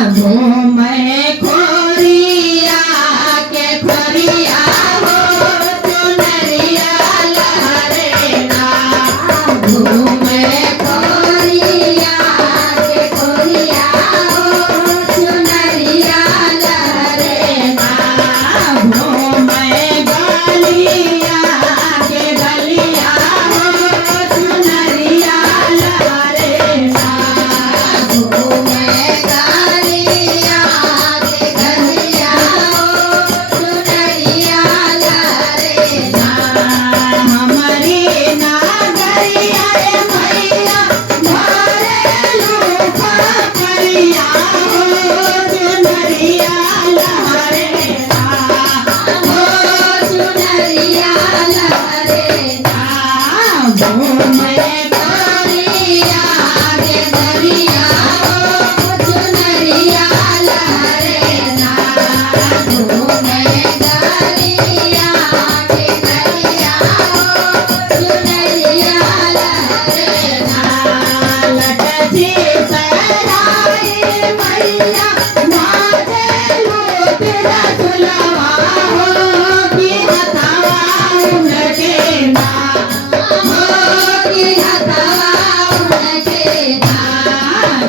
घूमे खोरिया के खोरिया हो चुनरिया लहरे ना घूमे खोरिया के खोरिया हो चुनरिया लहरे ना घूमे गलिया के गलिया हो चुनरिया लहरे ना घूमे गलिया के गलिया हो चुनरिया लहरे ना हमारी नागरिया रे मैया घरे लूका करिया हो चुनरिया लहरे ना हो चुनरिया लहरे ना घूमे गलिया के गलिया हो चुनरिया लहरे ना घूमे गलिया के गलिया हो चुनरिया लहरे ना लटकी सराय मैया माथे लूट रसुलवा हो कि हथवा उनके ना हो कि हथवा उनके ना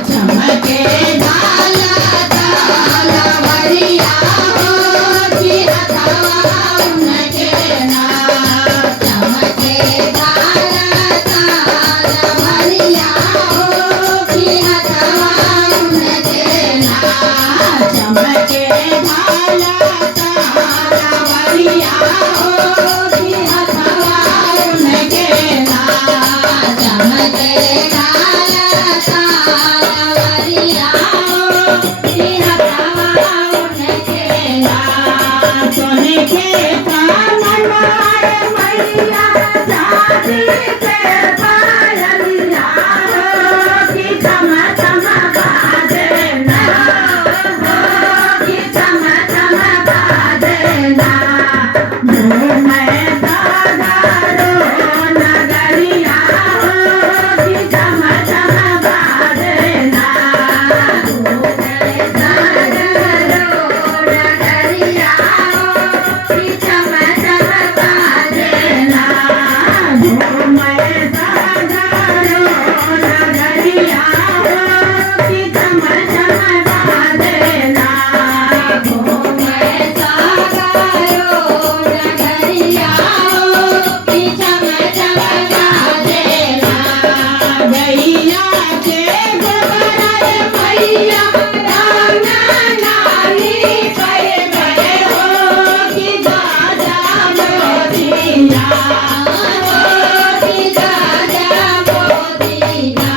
चमके डाला तलवरिया हो कि हथवा उनके ना चमके डाला तलवरिया हो कि हथवा उनके ना चमके डाला तलवरिया हो कि हथवा उनके ना चमके डाला तलवरिया हो कि हथवा उनके ना सोने के कानवाए मैया चांदी के पायलिया हो कि चम चम बाजे ना हो कि चम चम बाजे ना घूमे सागरो नगरिया हो कि चम चम बाजे ना घूमे सागरो नगरिया हो कि चम चम बाजे ना घूमे सागरो नगरिया हो कि चम चम बाजे ना घूमे सागरो नगरिया हो कि चम चम बाजे ना गैया के गोबराए मैया राना नानी पे गए हो कि गाजा मोतिया हो कि गाजा मोतिया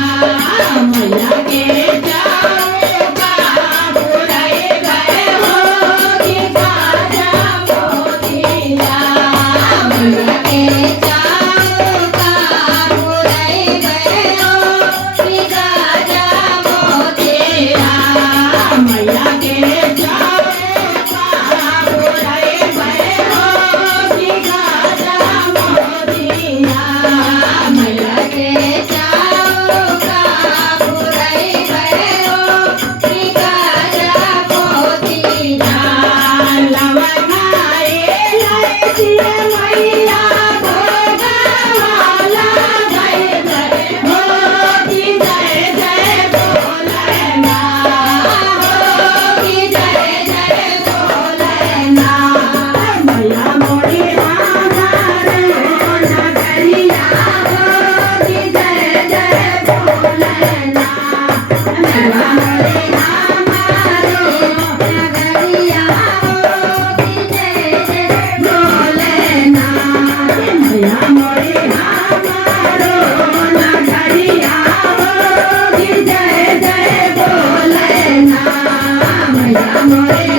मैया के चौका पुराए गए हो कि गाजा मोतिया मैया के चौका पुराए गए हो कि गाजा मोतिया मैया के चौका पुराए गए हो कि गाजा मोतिया मैया के चौका पुराए गए हो कि गाजा मोतिया लवनाए लैसिए मैया भोगवाला गए गए हो कि जय जय बोले ना हो कि जय जय बोले ना मैया मोरी हमारे नगरिया हो कि जय जय बोले ना मैया मोरी हमारे नगरिया हो कि जय जय बोले ना मैया मोरी हमारो नगरिया हो कि जय जय बोले ना मैया मोरी